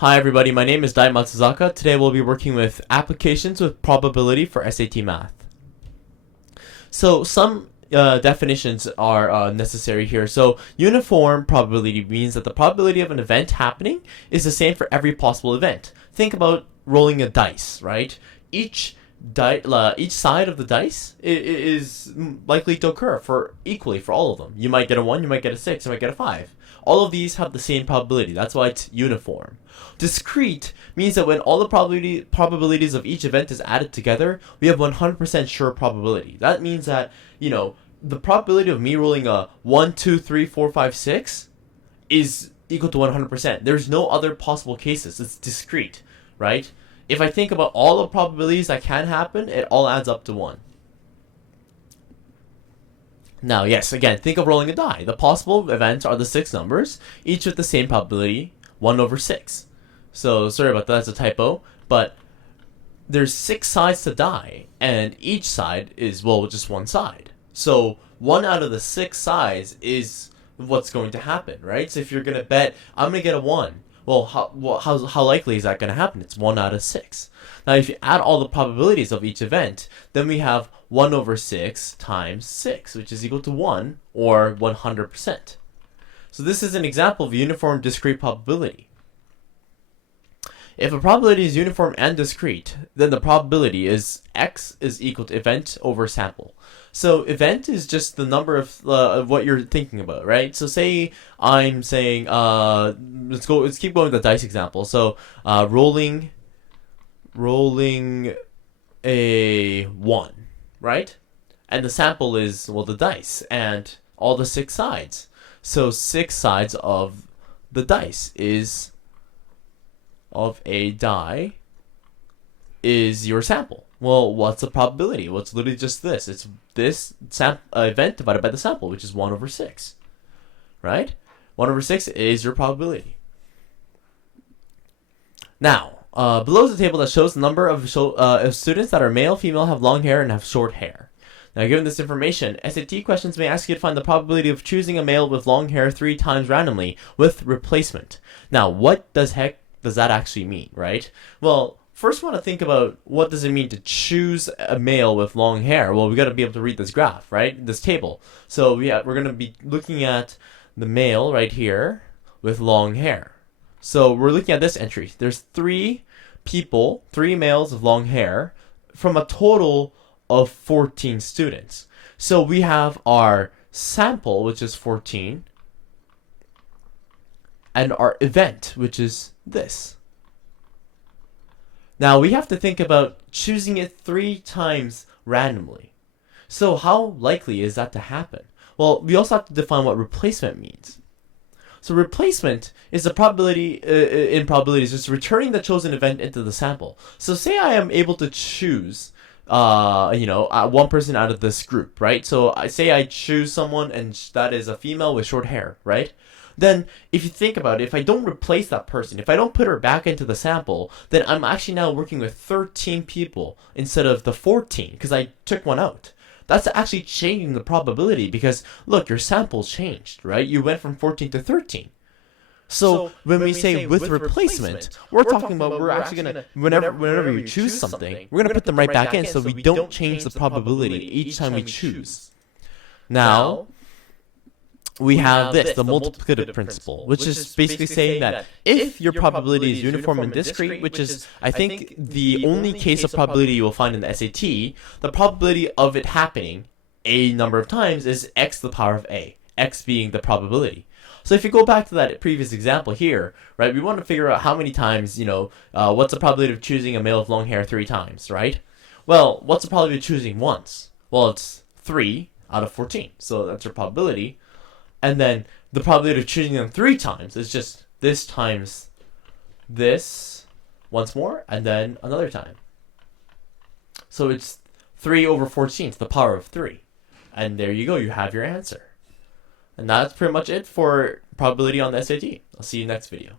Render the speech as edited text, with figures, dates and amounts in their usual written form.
Hi everybody, my name is Dai Matsuzaka. Today we'll be working with applications with probability for SAT Math. So some definitions are necessary here. So uniform probability means that the probability of an event happening is the same for every possible event. Think about rolling a dice, right? Each side of the dice is likely to occur equally for all of them. You might get a 1, you might get a 6, you might get a 5. All of these have the same probability. That's why it's uniform. Discrete means that when all the probabilities of each event is added together, we have 100% sure probability. That means that, the probability of me rolling a 1, 2, 3, 4, 5, 6 is equal to 100%. There's no other possible cases. It's discrete, right? If I think about all the probabilities that can happen, it all adds up to 1. Now, yes, again, think of rolling a die. The possible events are the 6 numbers, each with the same probability, 1 over 6. So, sorry about that, that's a typo, but there's 6 sides to die, and each side is, just one side. So, 1 out of the 6 sides is what's going to happen, right? So if you're going to bet, I'm going to get a 1. Well, how likely is that going to happen? It's 1 out of 6. Now, if you add all the probabilities of each event, then we have 1 over 6 times 6, which is equal to 1, or 100%. So this is an example of uniform discrete probability. If a probability is uniform and discrete, then the probability is x is equal to event over sample. So event is just the number of what you're thinking about, right? So say I'm saying, let's keep going with the dice example. So rolling a 1, right? And the sample is, the dice and all the 6 sides. So 6 sides of the dice of a die is your sample. Well, what's the probability? Well, it's literally just this. It's this event divided by the sample, which is 1 over 6. Right? 1 over 6 is your probability. Now, below is a table that shows the number of students that are male, female, have long hair, and have short hair. Now, given this information, SAT questions may ask you to find the probability of choosing a male with long hair 3 times randomly with replacement. Now, what does that actually mean, right? Well, first we want to think about what does it mean to choose a male with long hair. Well, we got to be able to read this graph, right? This table. So we're going to be looking at the male right here with long hair. So we're looking at this entry. There's 3 males with long hair from a total of 14 students. So we have our sample, which is 14, and our event, which is this. Now we have to think about choosing it 3 times randomly. So how likely is that to happen? Well, we also have to define what replacement means. So replacement is the probability in probabilities, just returning the chosen event into the sample. So say I am able to choose one person out of this group, right? So I say I choose someone and that is a female with short hair, right? Then if you think about it, if I don't replace that person, if I don't put her back into the sample, then I'm actually now working with 13 people instead of the 14 because I took one out. That's actually changing the probability because, look, your sample changed, right? You went from 14 to 13. So when we say with replacement, we're talking about we're actually going to, whenever we choose something, we're going to put them right back in so we don't change the probability each time we choose. Now, we have the multiplicative principle, which is basically saying that if your probability is uniform and discrete, which is, I think, the only case of probability you will find in the SAT, the probability of it happening a number of times is x to the power of a, x being the probability. So if you go back to that previous example here, right, we want to figure out how many times, what's the probability of choosing a male with long hair 3 times, right? Well, what's the probability of choosing once? Well, it's 3 out of 14, so that's your probability. And then the probability of choosing them 3 times is just this times this once more, and then another time. So it's 3 over 14 to the power of 3. And there you go, you have your answer. And that's pretty much it for probability on the SAT. I'll see you next video.